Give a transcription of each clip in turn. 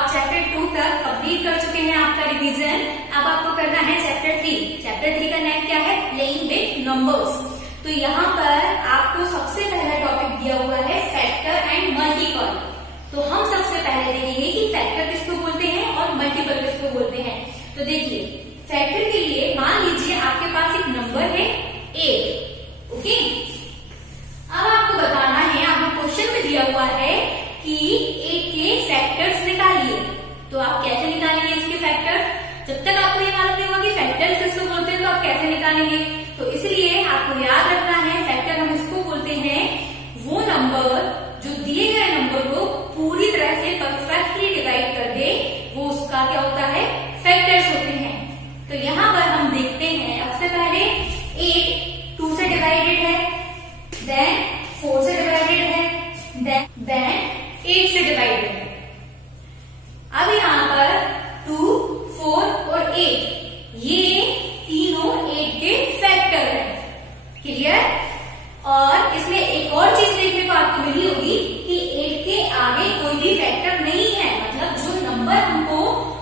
आप चैप्टर 2 तक कंप्लीट कर चुके हैं आपका रिवीजन। अब आपको करना है चैप्टर 3। चैप्टर 3 का नेम क्या है? Playing with numbers. तो यहाँ पर आपको सबसे पहला टॉपिक दिया हुआ है फैक्टर एंड मल्टीपल। तो हम सबसे पहले देखेंगे कि फैक्टर किसको बोलते हैं और मल्टीपल किसको बोलते हैं। तो देखिए, फैक्टर के लिए मान लीजिए आपके पास एक नंबर है 8। ओके, अब आपको बताना है, आपको क्वेश्चन में दिया हुआ है कि 8 के फैक्टर्स निकालिए। तो आप कैसे निकालेंगे इसके फैक्टर्स? जब तक आपको ये मालूम नहीं होगा कि फैक्टर्स किसको बोलते हैं तो आप कैसे निकालेंगे। तो इसलिए आपको याद रखना है, फैक्टर हम इसको बोलते हैं वो नंबर जो दिए गए नंबर को पूरी तरह से परफेक्टली डिवाइड कर दे, वो उसका क्या होता है? फैक्टर्स होते हैं। तो यहाँ पर हम देखते हैं, सबसे पहले 8 2 से डिवाइडेड है, देन 4 से डिवाइडेड है, देन 8 से डिवाइडेड है। अब यहाँ पर 2, 4 और 8 ये तीनों 8 के फैक्टर है। क्लियर? और इसमें एक और चीज देखने को आपको मिली होगी कि 8 के आगे कोई भी फैक्टर नहीं है। मतलब जो नंबर हमको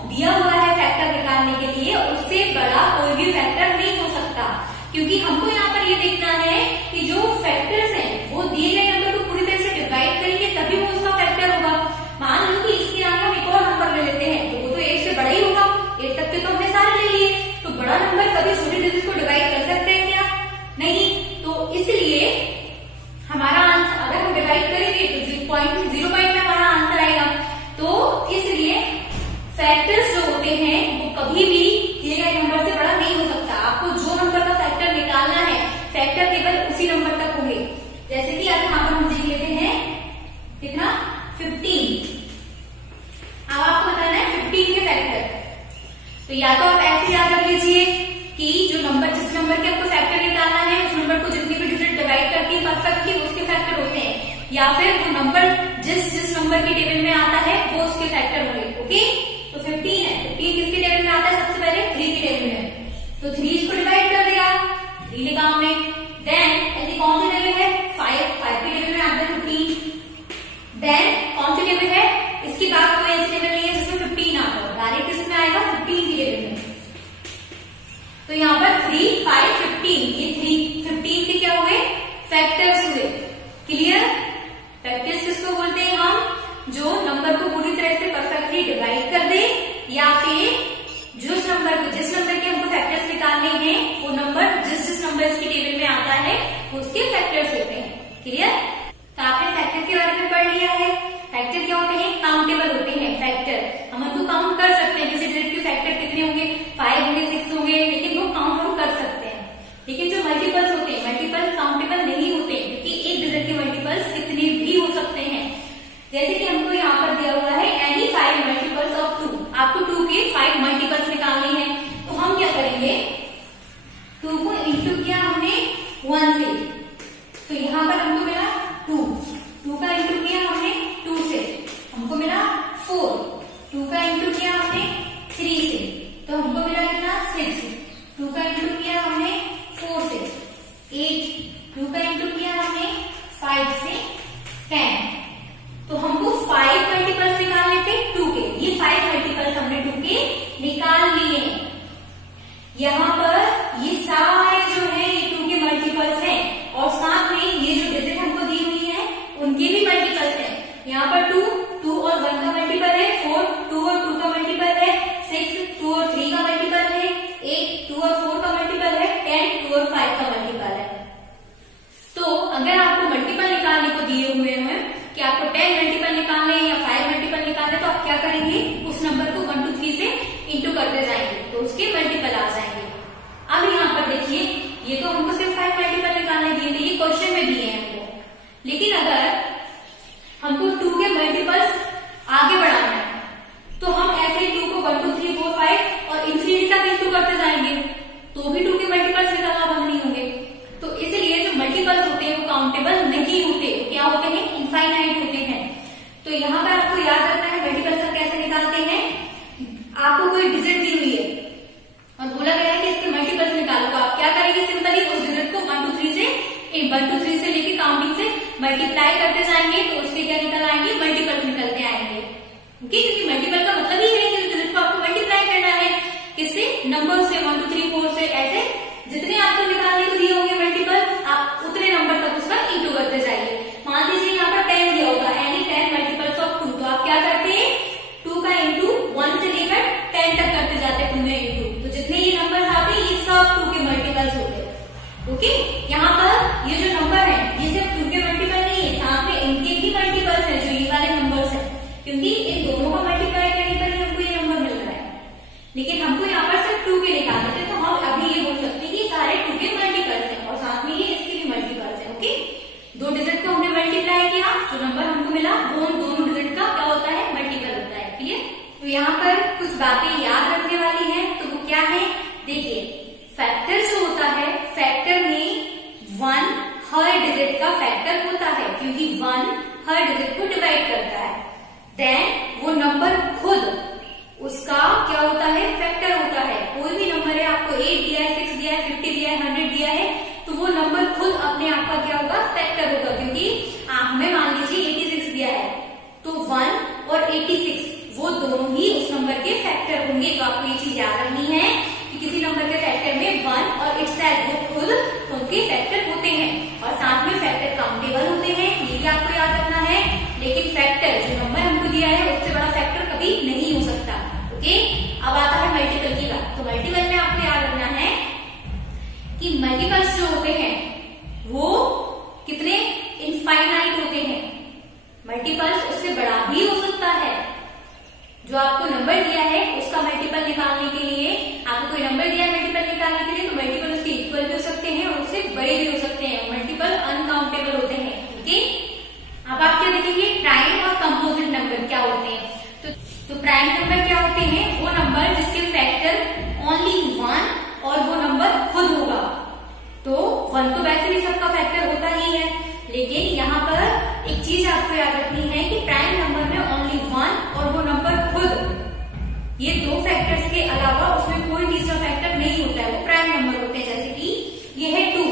दिया हुआ है फैक्टर निकालने के लिए, उससे बड़ा कोई भी फैक्टर नहीं हो सकता। क्योंकि हमको यहाँ पर ये देखना है कि जो फैक्टर्स हैं वो दिए गए नंबर को पूरी तरह से डिवाइड करेंगे तभी वो उसका फैक्टर होगा। मान लो कि इसके आगे हम एक और नंबर ले लेते हैं, तो वो तो 8 से बड़ा ही होगा। 8 तक के तो हमने सारे ले लिए, तो बड़ा नंबर कभी छोटे डिजिट को डिवाइड कर सकते हैं क्या? नहीं। तो इसलिए हमारा आंसर, अगर हम डिवाइड करेंगे तो 0 पॉइंट में हमारा आंसर आएगा। तो इसलिए फैक्टर्स जो होते हैं वो कभी भी दिए गए नंबर से बड़ा नहीं हो सकता। आपको जो नंबर का फैक्टर निकालना है, फैक्टर केवल उसी नंबर तक होंगे। जैसे कि अब यहाँ पर हम देख लेते हैं कितना, 15। अब आपको बताना है 15 के फैक्टर। तो या तो आप ऐसे याद रख लीजिए कि जो नंबर, जिस नंबर के आपको फैक्टर निकालना है, उस नंबर को जितनी भी डिजिट डिवाइड करती है परफेक्टली, उसके फैक्टर होते हैं। या फिर वो नंबर जिस नंबर के टेबल में आता है वो उसके फैक्टर होंगे। ओके, तो 15 है, 15 किसके टेबल में आता है? सबसे पहले 3 के टेबल में। तो 3 इसको डिवाइड कर देगा, 3 लिखा हमने। देन ऐसे कौन से टेबल है? 5 के टेबल में आता है 15। देन कौन से टेबल है? इसकी बात कोई ऐसी टेबल नहीं है जिसमें 15 आता हो, डायरेक्ट इसमें आएगा 15 के टेबल में। तो यहाँ पर 3, 5, 15, ये 15 के क्या हुए? फैक्टर्स हुए। क्लियर? फैक्टर्स किसको बोलते हैं हम? जो नंबर को पूरी तरह से परफेक्टली डिवाइड कर दे, या फिर जिस नंबर के हमको फैक्टर्स निकालने हैं, वो नंबर जिस नंबर की टेबल में आता है उसके फैक्टर्स होते हैं। क्लियर? तो आपने फैक्टर के बारे में पढ़ लिया है। फैक्टर क्या होते हैं? काउंटेबल होते हैं फैक्टर। हम उनको काउंट कर सकते हैं, जैसे डिजिट के फैक्टर कितने होंगे? 5 होंगे, 6 होंगे, लेकिन वो काउंट हम कर सकते हैं। लेकिन जो मल्टीपल्स होते हैं, मल्टीपल काउंटेबल नहीं होते, क्योंकि एक डिजिट के मल्टीपल्स कितने भी हो सकते हैं। जैसे कि हमको यहाँ पर दिया हुआ है एनी 5 मल्टीपल्स ऑफ 2। आपको 2 के 5 मल्टीपल्स निकालने हैं। तो हम क्या करेंगे? 2 को इंटू किया हमने 1 से, तो यहाँ पर हमको मिला 2 का इंटू किया हमने 2 से, हमको मिला 4। 2 का इंटू किया हमने 3 से, तो हमको मिला कितना? 6। 2 का इंटू किया हमने 4 से 8। 2 का इंटू किया हमने 5 से 10। तो हमको 5 मल्टीपल्स निकालने थे 2 के। ये 5 मल्टीपल्स हमने 2 के निकाल लिए। यहाँ पर ये सारे जो है ये 2 के मल्टीपल्स हैं, और साथ में ये जो डिजिट हमको दी हुई है उनके भी मल्टीपल्स हैं। यहाँ पर 2 और 1 का मल्टीपल है, 4 2 और 2 का मल्टीपल है, 6 2 और 3 का मल्टीपल है, 8 2 और 4 का मल्टीपल है, 10 2 और 5 का मल्टीपल है। तो अगर आपको मल्टीपल निकालने को दिए हुए हैं कि आपको 10 मल्टीपल निकालने या 5 मल्टीपल निकालने, तो आप क्या करेंगे? उस नंबर को 1 2 3 से इंटू करते जाएंगे, तो उसके मल्टीपल आ जाएंगे। अब यहाँ पर देखिए, ये तो हमको सिर्फ 5 मल्टीपल निकालने दिए थे, ये क्वेश्चन में दिए हैं हमको। लेकिन अगर हमको 2 के मल्टीपल्स आगे बढ़ाना है, तो हम ऐसे 2 को 1 2 3 4 5 और इंफिनिटी तक इंटू करते जाएंगे, तो भी 2 के मल्टीपल्स निकालना बंद नहीं होंगे। तो इसलिए जो मल्टीपल्स होते हैं वो काउंटेबल नहीं होते, क्या होते हैं? इनफाइनाइट होते हैं। तो यहाँ पर आपको याद रखना है मल्टीपल्स का कैसे निकालते हैं। आपको कोई डिजिट दी हुई है और बोला गया है कि इसके मल्टीपल्स निकालो, तो आप क्या करेंगे? सिंपली उस डिजिट को 1 2 3 से लेके काउंटिंग से मल्टीप्लाई करते जाएंगे, तो उसके क्या निकल आएंगे? मल्टीपल्स निकलते आएंगे। ओके, क्योंकि मल्टीपल का मतलब ही है कि डिजिट को आपको मल्टीप्लाई करना है किससे, नंबर से, 1 2 3 4 से, ऐसे जितने आपको निकालने को दिए होंगे मल्टीपल आप उतने नंबर तक उसका इंटू करते जाइए। मान लीजिए यहाँ पर 10 दिया होगा, यानी 10 मल्टीपल्स ऑफ 2, तो आप क्या करते हैं 2 का इंटू 1 से लेकर 10 तक करते जाते हैं 2 में इंटू, तो जितने ये नंबर्स आते हैं ये सब 2 के मल्टीपल्स होते हैं। ओके, यहाँ पर ये जो नंबर है ये सिर्फ 2 के मल्टीपल नहीं है, साथ में इनके भी मल्टीपल्स है जो ये वाले नंबर्स है, क्योंकि इन दोनों का मल्टीप्लाई करने पर ही हमको ये नंबर मिल रहा है। लेकिन हमको यहाँ पर सिर्फ 2 के निकालने थे, तो हम अभी ये बोल सकते हैं कि सारे 2 के मल्टीपल्स हैं और साथ में ये इसके भी मल्टीपल्स है। ओके, दो डिजिट को हमने मल्टीप्लाई किया, जो नंबर हमको मिला वो दोनों डिजिट का क्या होता है, मल्टीपल होता है। क्लियर? तो यहाँ पर कुछ बातें याद रखने वाली है, तो वो क्या है, देखिए फैक्टर जो होता है, फैक्टर में 1 हर डिजिट का फैक्टर होता है, क्योंकि 1 हर डिजिट को डिवाइड करता है। देन वो नंबर खुद उसका क्या होता है, फैक्टर होता है। कोई भी नंबर है, आपको 8 दिया है, 6 दिया है, 50 दिया है, 100 दिया है, तो वो नंबर खुद अपने आप का क्या होगा, फैक्टर होगा। क्योंकि हमें मान लीजिए 86 दिया है, तो 1 और 86 वो दोनों ही उस नंबर के फैक्टर होंगे। तो आपको ये चीज याद रखनी है कि किसी नंबर के फैक्टर में 1 और इट्स वो खुद उनके फैक्टर होते हैं, और साथ में फैक्टर काउंटेबल होते हैं, ये भी आपको याद रखना है। लेकिन फैक्टर जो नंबर हमको दिया है उससे बड़ा फैक्टर कभी नहीं हो सकता। ओके, अब आता है मल्टीपल की बात। तो मल्टीपल में आपको याद रखना है कि मल्टीपल्स जो होते हैं वो कितने इनफाइनाइट होते हैं। मल्टीपल्स उससे बड़ा भी हो सकता है। जो आपको नंबर दिया है उसका मल्टीपल निकालने के लिए, आपको कोई नंबर दिया है मल्टीपल निकालने के लिए, तो मल्टीपल उसके इक्वल भी हो सकते हैं और उससे बड़े भी हो सकते हैं। मल्टीपल अनकाउंटेबल होते हैं। ओके, अब आप क्या देखेंगे, प्राइम और कंपोजिट नंबर क्या होते हैं। तो प्राइम नंबर क्या होते हैं, वो नंबर जिसके फैक्टर ओनली 1 और वो नंबर खुद होगा। तो 1 तो वैसे भी सबका फैक्टर होता ही है, लेकिन यहाँ पर एक चीज आपको याद रखनी है कि प्राइम नंबर में ओनली 1 और वो नंबर खुद, ये दो फैक्टर्स के अलावा उसमें कोई तीसरा फैक्टर नहीं होता है, वो प्राइम नंबर होते हैं। जैसे कि ये है 2,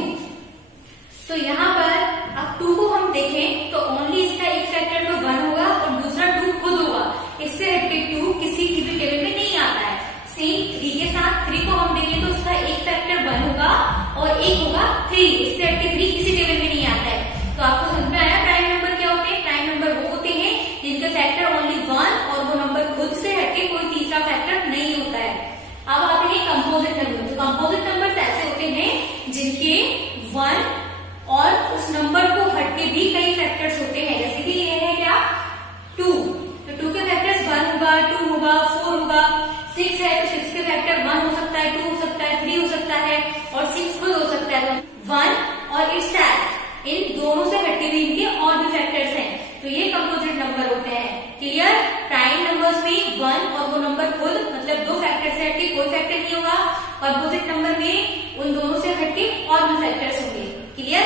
तो यहाँ पर अब 2 को हम देखें तो ओनली इसका एक फैक्टर तो 1 होगा और दूसरा 2 खुद होगा। इससे हटके 2 किसी की भी टेबल में नहीं आता है। सेम 3 के साथ 3 को हम देखें तो उसका एक फैक्टर 1 होगा और एक होगा 3, इससे हटके 3 किसी टेबल में नहीं आता है। तो आपको समझ में आया प्राइम नंबर क्या होते हैं। प्राइम नंबर वो होते हैं जिनके फैक्टर ओनली 1 और वो नंबर खुद से हटके कोई तीसरा फैक्टर नहीं होता है। अब आते हैं कंपोजिट नंबर। तो कंपोजिट नंबर ऐसे होते हैं जिनके 1 और उस नंबर को हटके भी कई फैक्टर्स होते हैं। जैसे कि ये है क्या 2, तो 2 के फैक्टर्स 1 होगा, 2 होगा, 4 होगा। 6 है तो 6 के फैक्टर 1 हो सकता है, 2 हो सकता है, 3 हो सकता है और 6 खुद हो सकता है। 1 और इट्स इन दोनों से हटके भी इनके और भी फैक्टर्स हैं, तो ये कंपोजिट नंबर होते हैं। क्लियर? प्राइम नंबर्स में 1 और वो नंबर खुद, मतलब दो फैक्टर से हटके कोई फैक्टर नहीं होगा। कंपोजिट नंबर में उन दोनों से हटके और भी फैक्टर्स होंगे। क्लियर?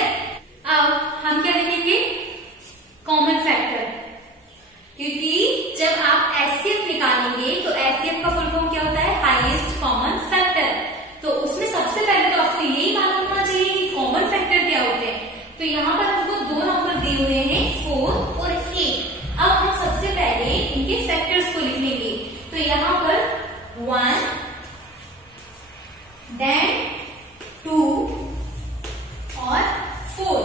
अब हम क्या देखेंगे, कॉमन फैक्टर। क्योंकि जब आप एचसीएफ निकालेंगे तो एचसीएफ का फुल फॉर्म क्या होता है, हाईएस्ट कॉमन फैक्टर। तो उसमें सबसे पहले तो आपको यही मालूम होना चाहिए कि कॉमन फैक्टर क्या होते हैं। तो यहाँ पर हमको 2 नंबर दिए हुए हैं 4 और 8। अब हम सबसे पहले इनके फैक्टर्स को लिख लेंगे। तो यहाँ पर 1, देन 2 और 4,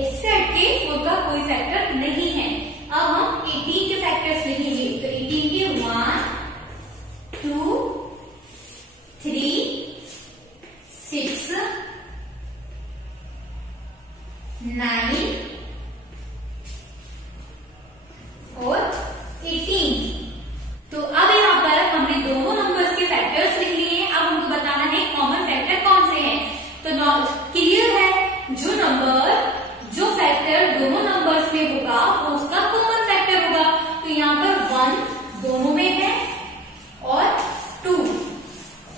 इससे हटके 4 का कोई फैक्टर नहीं है। अब हम 18 के फैक्टर्स लिखेंगे। तो 18 के 1, 2, 3, 6, 9 और 18। तो अब यहाँ पर हमने दोनों नंबर्स के फैक्टर्स लिख लिए। अब हमको बताना है कॉमन फैक्टर कौन से हैं। तो क्लियर है, जो फैक्टर दोनों नंबर्स में होगा वो उसका कॉमन फैक्टर होगा। तो यहाँ पर 1 दोनों में है और 2,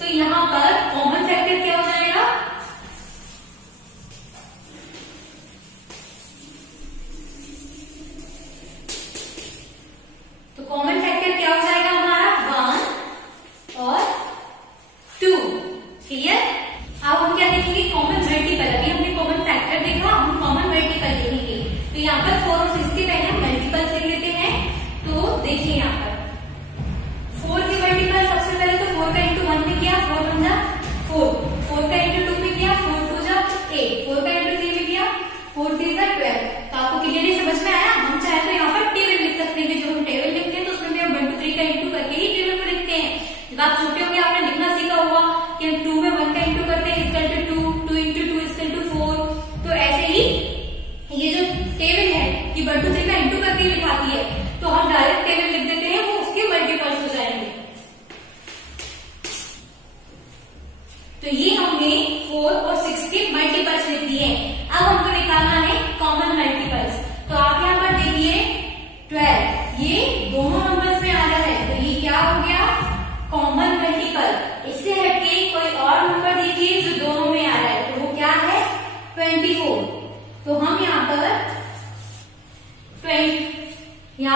तो यहाँ पर कॉमन फैक्टर क्या हो जाएगा, तो कॉमन फैक्टर क्या हो जाएगा हमारा 1 और 2। क्लियर? अब हम क्या देखेंगे, कॉमन मल्टीपल। अभी हमने कॉमन फैक्टर देखा, हम कॉमन मल्टीपल देखेंगे। तो यहाँ पर 4 और 6 हैं। अब हमको निकालना है कॉमन मल्टीपल्स। तो आप यहाँ पर देखिए 12 ये दोनों नंबर्स में आ रहा है, तो ये क्या हो गया कॉमन मल्टीपल। इससे हटके कोई और नंबर देखिए जो दोनों में आ रहा है, तो वो क्या है 24। तो हम यहाँ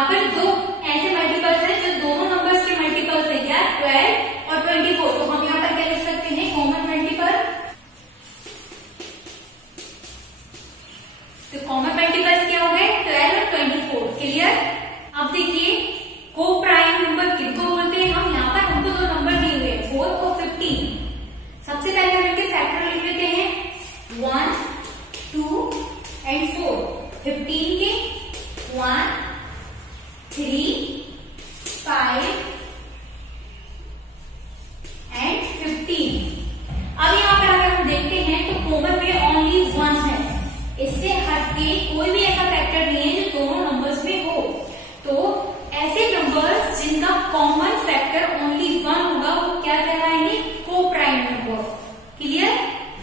पर दो ऐसे मल्टीपल्स हैं जो दोनों नंबर्स के मल्टीपल्स है क्या 12 और 24। तो हम यहाँ पर क्या लिख सकते हैं कॉमन मल्टीपल। तो कॉमन मल्टीपल्स क्या हो गए 12 और 24। क्लियर। अब देखिए को प्राइम नंबर किनको बोलते हैं हम। यहाँ पर हमको दो नंबर दिए हुए हैं 4 और 15। सबसे पहले हम इनके फैक्टर लिख लेते हैं 1, 2 एंड 4। 15 के 1, 3, 5 एंड 15। अब यहाँ पर अगर हम देखते हैं तो कॉमन में ओनली 1 है। इससे हटके कोई भी ऐसा फैक्टर नहीं है जो दोनों नंबर्स में हो। तो ऐसे नंबर्स जिनका कॉमन फैक्टर ओनली 1 होगा वो क्या कहलाएंगे को प्राइम नंबर। क्लियर।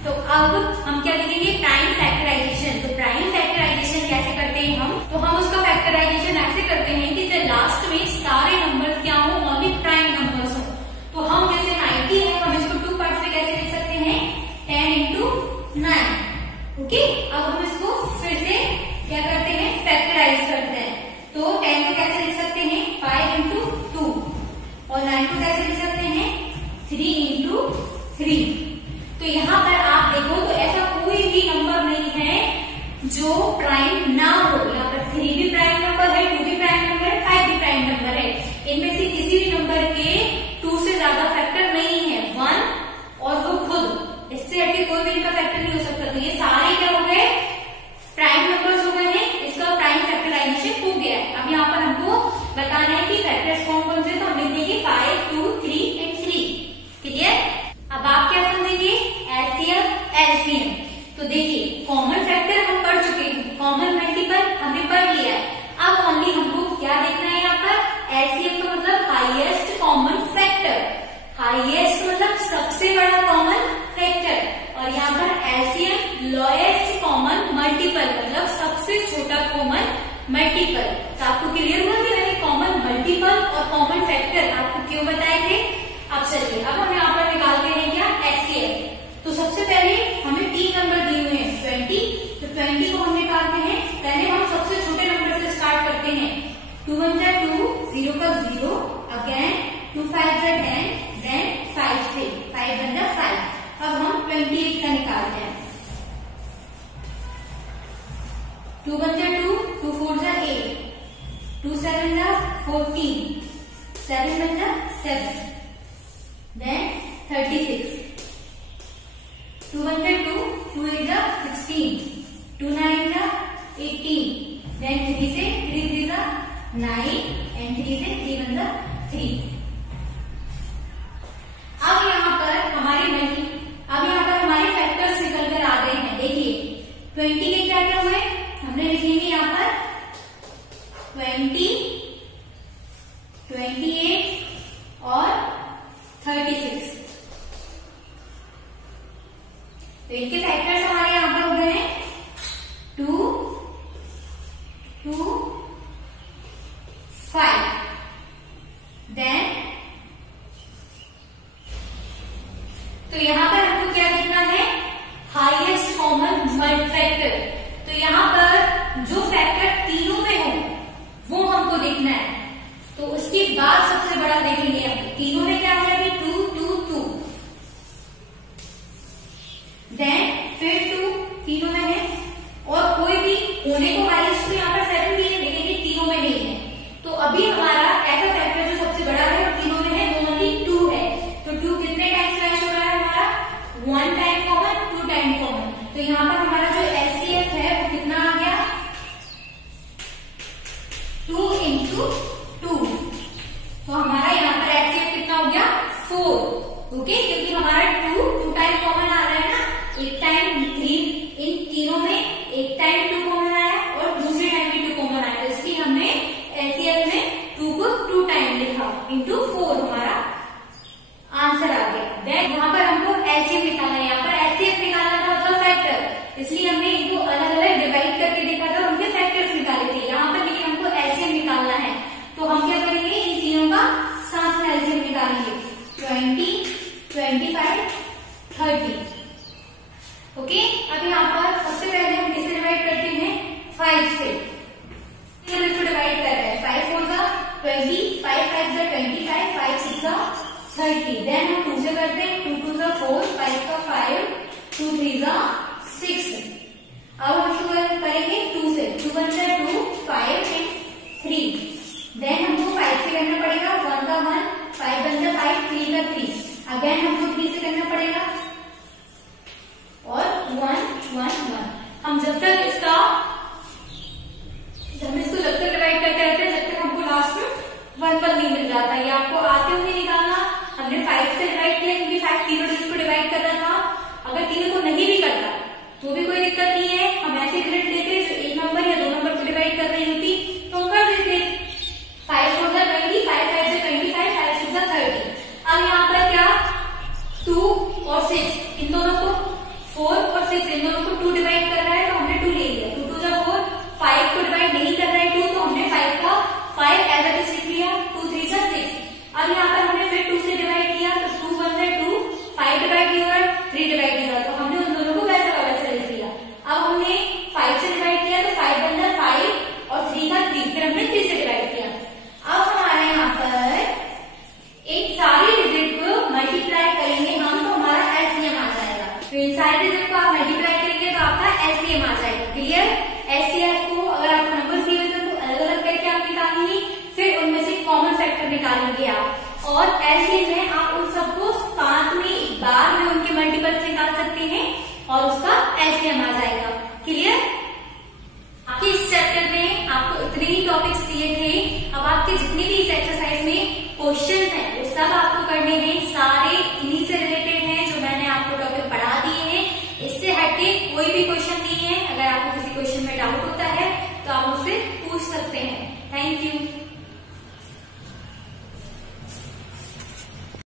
तो अब हम क्या लिखेंगे प्राइम फैक्टराइजेशन। तो प्राइम फैक्टराइजेशन कैसे करते हैं हम, तो हम उसका फैक्टराइजेशन ऐसे करते हैं कि जब लास्ट में सारे नंबर्स क्या हो ओनली प्राइम नंबर्स हो। तो हम जैसे 90 है हम इसको 2 पार्ट्स में कैसे लिख सकते हैं 10 into 9। ओके। अब हम इसको फिर से क्या करते हैं फैक्टराइज करते हैं। तो 10 को कैसे लिख सकते हैं 5 into 2 और 9 को कैसे लिख सकते हैं 3 into 3। तो यहाँ पर आप देखो तो ऐसा कोई भी नंबर नहीं है जो प्राइम ना हो। यहाँ पर 3 भी प्राइम नंबर है, 2 भी प्राइम नंबर है, 5 भी प्राइम नंबर है। इनमें से किसी भी नंबर के 2 से ज्यादा फैक्टर नहीं है 1 और वो खुद। इससे हटके कोई भी इनका फैक्टर नहीं हो सकता। तो ये सारे क्या हो गए प्राइम नंबर्स हो गए हैं। इसका प्राइम फैक्टराइजेशन हो गया है। अब यहाँ पर हमको बताना है कि फैक्टर्स कौन कौन से। तो हम लिख देंगे 5, 2, 3 एंड 3। क्लियर। अब आप क्या समझेंगे एलसीएम एलसीएम। तो देखिए कॉमन फैक्टर हम पढ़ चुके हैं, कॉमन मल्टीपल हमने पढ़ लिया है। अब ओनली हमको क्या देखना है यहाँ पर एलसीएम का मतलब हाईएस्ट कॉमन फैक्टर। हाईएस्ट मतलब सबसे बड़ा कॉमन फैक्टर और यहाँ पर एलसीएम लोएस्ट कॉमन मल्टीपल मतलब सबसे छोटा कॉमन मल्टीपल। तो आपको क्लियर हुआ कि मैंने कॉमन मल्टीपल और कॉमन फैक्टर आपको क्यों बताए थे। अब चलिए अब हम यहाँ पर निकालते हैं क्या एचसीएफ। तो सबसे पहले हमें 3 नंबर दिए हुए हैं 20। तो 20 को हम निकालते हैं। पहले हम सबसे छोटे नंबर से स्टार्ट करते हैं। 2 1 जा 2, 0 का 0, अगेन 2 5 जा 10, देन 5 से 5 1 जा 5। अब हम 28 का निकालते हैं। 2 1 जा 2, 2 4 जा 8, 2 7 जा 14, 7 1 जा 7, then 36. 2 1 जा 2, 2 8 जा 16, 2 9 जा 18, then 3 से 3 3 जा 9 and 3 से 3 1 जा 3। अब यहाँ पर हमारे फैक्टर्स निकल कर आ गए हैं। देखिए 20 के क्या क्या हुए हमने लिखेंगे यहाँ पर 20, 28 और 36। तो इनके फैक्टर्स हमारे यहां पर हो गए हैं 2, 2, 5। देन तो यहां पर हमको क्या देखना है हाईएस्ट कॉमन फैक्टर। तो यहां पर जो फैक्टर तीनों में हो वो हमको देखना है। तो उसके बाद सबसे बड़ा देखेंगे हम। तीनों में क्या है अभी 2 2 2, देन फिर 2 तीनों में है और कोई भी होने को हाईएस्ट तो यहाँ पर 7 भी है लेकिन ये तीनों में नहीं है। तो अभी हमारा ऐसा फैक्टर जो सबसे बड़ा है और तीनों में है वो ओनली 2 है। तो 2 कितने टाइम्स मैच हो रहा है हमारा 1 टाइम कॉमन 2 टाइम कॉमन। तो यहाँ पर हमारा जो एलसीएफ है वो कितना आ गया 2 into 2। तो हमारा यहाँ पर एलसीएफ कितना हो गया 4। ओके क्योंकि हमारा 2 टाइम कॉमन आ रहा है ना। एक टाइम 3 इन तीनों में एक टाइम 2 कॉमन आया और दूसरे टाइम भी 2 कॉमन आया। तो इसलिए हमने एलसीएफ में 2 को 2 टाइम लिखा into 4 हमारा आंसर आ गया। देन यहाँ पर हमको एलसीएफ निकालना है। यहाँ पर एलसीएफ निकालना था मतलब फैक्टर, इसलिए 3। देन हम 2 से करते हैं, 2 2 4, 5 का 5, 2 3 6। अब हम शुरू करेंगे 2 से, 2 1 2, 5 and 3। देन हमको 5 से करना पड़ेगा, 1 का 1, 5 1 5, 3 का 3। अगेन हमको 3 से करना पड़ेगा और 1 1 1। हम जब तक इसको जब तक डिवाइड करते रहते हैं, जब तक हमको लास्ट में 1 1 नहीं मिल जाता। ये आपको आते हुए निकालना। हमने 5 से डिवाइड किया क्योंकि 5 तीनों डिजिट को डिवाइड कर रहा था। अगर तीनों को नहीं भी करता तो भी कोई दिक्कत नहीं है, हम ऐसे ग्रेड लेते जो एक नंबर या 2 नंबर को डिवाइड कर रही होती तो कर देते। 5 4 20, 5 5 25, 5 6 30। अब यहाँ पर क्या 2 और 6 इन दोनों को, 4 और 6 इन दोनों को 2 डिवाइड कर रहा है तो हमने 2 ले लिया। 2 2 4, 5 को डिवाइड नहीं कर रहा है 2, तो हमने 5 का 5 एज इट इज लिख लिया। 2 3 6। अब यहाँ पर हमने फिर 2 से डिवाइड किया तो 2 1 2, 5 डिवाइड नहीं हो रहा, 3 डिवाइड नहीं हो रहा, तो हमने उन दोनों को वैसा का वैसा लिख लिया। अब हमने 5 से डिवाइड किया तो 5 1 5 और 3 का 3, फिर हमने 3 से डिवाइड किया। अब हमारे यहाँ पर एक सारी डिजिट को मल्टीप्लाई करेंगे हम तो हमारा एलसीएम आ जाएगा। तो इन सारी डिजिट को आप मल्टीप्लाई करेंगे तो आपका एलसीएम आ जाएगा। क्लियर? एलसीएम को अगर आपको नंबर दिए हुए तो अलग अलग करके आप निकालेंगे, फिर उनमें से कॉमन फैक्टर निकालेंगे आप, और एलसीएम में आप उन सबको साथ में एक बार में उनके मल्टीपल्स निकाल सकते हैं और उसका एलसीएम आ जाएगा। क्लियर? आपके इस चैप्टर में आपको इतने ही टॉपिक्स दिए थे। अब आपके जितने भी इस एक्सरसाइज में क्वेश्चन हैं वो सब आपको करने हैं, सारे इन्हीं से रिलेटेड हैं जो मैंने आपको टॉपिक पढ़ा दिए हैं। इससे हटके कोई भी क्वेश्चन नहीं है। अगर आपको किसी क्वेश्चन में